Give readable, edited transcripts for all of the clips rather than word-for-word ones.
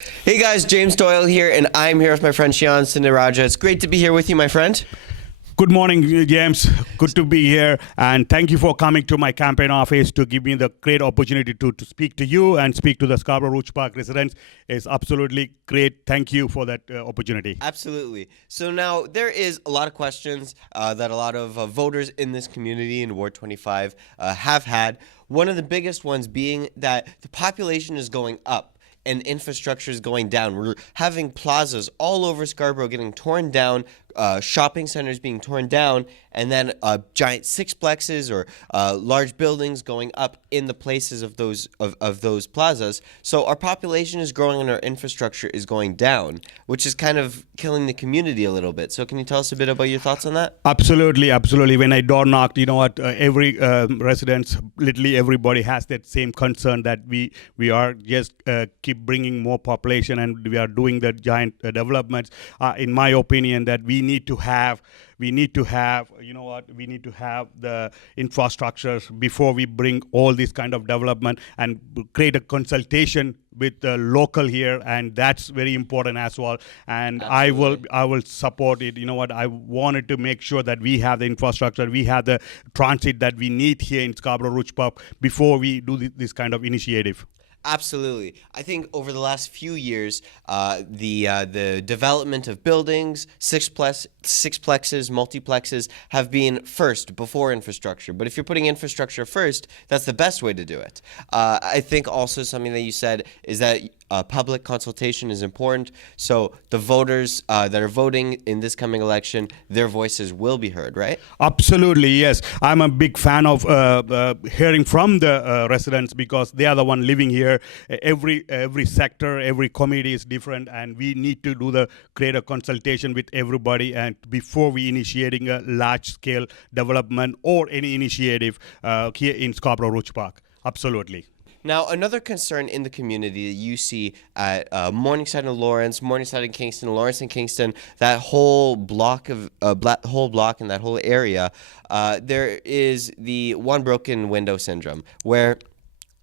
Hey guys, James Doyle here, and I'm here with my friend Shean Sinnarajah. It's great to be here with you, my friend. Good morning, James. Good to be here. And thank you for coming to my campaign office to give me the great opportunity to speak to you and speak to the Scarborough Rouge Park residents. It's absolutely great. Thank you for that opportunity. Absolutely. So now there is a lot of questions that a lot of voters in this community in Ward 25 have had. One of the biggest ones being that the population is going up and infrastructure is going down. We're having plazas all over Scarborough getting torn down, shopping centers being torn down, and then giant sixplexes or large buildings going up in the places of those plazas. So our population is growing and our infrastructure is going down, which is kind of killing the community a little bit. So can you tell us a bit about your thoughts on that? Absolutely. When I door knocked, you know what, every residents, literally everybody has that same concern that we are just keep bringing more population and we are doing the giant developments. In my opinion, that we need to have the infrastructures before we bring all this kind of development and create a consultation with the local here, and that's very important as well. And Absolutely. I will support it. You know what, I wanted to make sure that we have the infrastructure, we have the transit that we need here in Scarborough Rouge Park before we do this kind of initiative. Absolutely. I think over the last few years, the development of buildings, sixplexes, multiplexes have been first before infrastructure. But if you're putting infrastructure first, that's the best way to do it. I think also something that you said is that public consultation is important. So the voters that are voting in this coming election, their voices will be heard, right? Absolutely, yes. I'm a big fan of hearing from the residents because they are the one living here. Every sector, every community is different, and we need to create a consultation with everybody and before we initiating a large-scale development or any initiative here in Scarborough Rouge Park. Absolutely. Now, another concern in the community that you see at Morningside and Lawrence, Morningside and Kingston, Lawrence and Kingston, that whole block of whole block and that whole area, there is the one broken window syndrome, where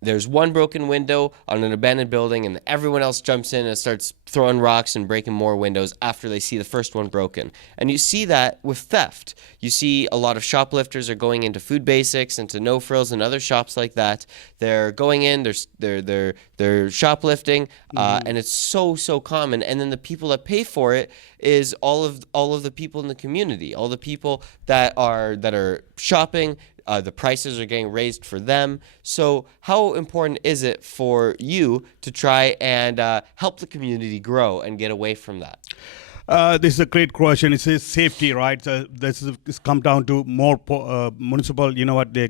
there's one broken window on an abandoned building and everyone else jumps in and starts throwing rocks and breaking more windows after they see the first one broken. And you see that with theft. You see a lot of shoplifters are going into Food Basics, into No Frills and other shops like that. They're going in, they're shoplifting, and it's so common. And then the people that pay for it is all of the people in the community, all the people that are shopping. The prices are getting raised for them. So how important is it for you to try and help the community grow and get away from that? This is a great question. It's safety, right? This come down to more municipal, the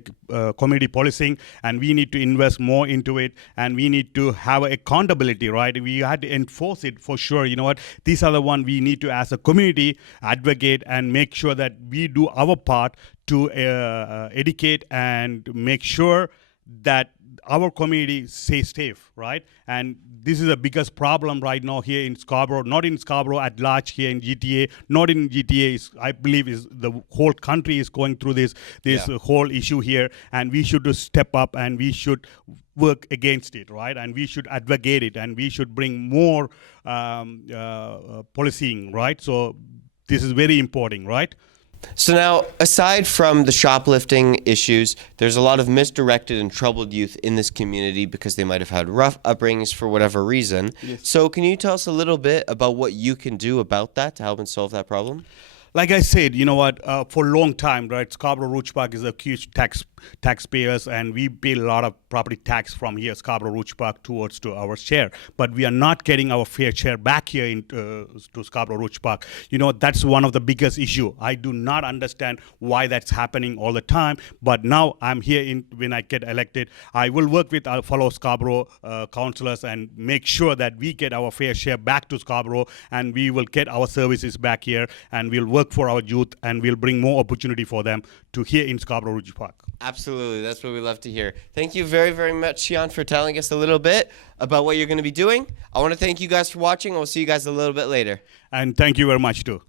community policing, and we need to invest more into it, and we need to have accountability, right? We had to enforce it for sure. You know what? These are the one we need to, as a community, advocate and make sure that we do our part to educate and make sure that our community stays safe, right? And this is the biggest problem right now here in Scarborough, not in Scarborough at large here in GTA, not in GTA, I believe is the whole country is going through this whole issue here, and we should just step up and we should work against it, right? And we should advocate it, and we should bring more policing, right? So this is very important, right? So now, aside from the shoplifting issues, there's a lot of misdirected and troubled youth in this community because they might have had rough upbringings for whatever reason. Yes. So can you tell us a little bit about what you can do about that to help and solve that problem? Like I said, you know what, for a long time, right, Scarborough Rouge Park is a huge taxpayers, and we pay a lot of property tax from here, Scarborough Rouge Park, towards to our share. But we are not getting our fair share back here to Scarborough Rouge Park. You know, that's one of the biggest issue. I do not understand why that's happening all the time. But now I'm here when I get elected, I will work with our fellow Scarborough councillors and make sure that we get our fair share back to Scarborough, and we will get our services back here, and we'll work for our youth, and we'll bring more opportunity for them to here in Scarborough Rouge Park. Absolutely. That's what we love to hear. Thank you very, very much, Shean, for telling us a little bit about what you're going to be doing. I want to thank you guys for watching. I'll see you guys a little bit later. And thank you very much, too.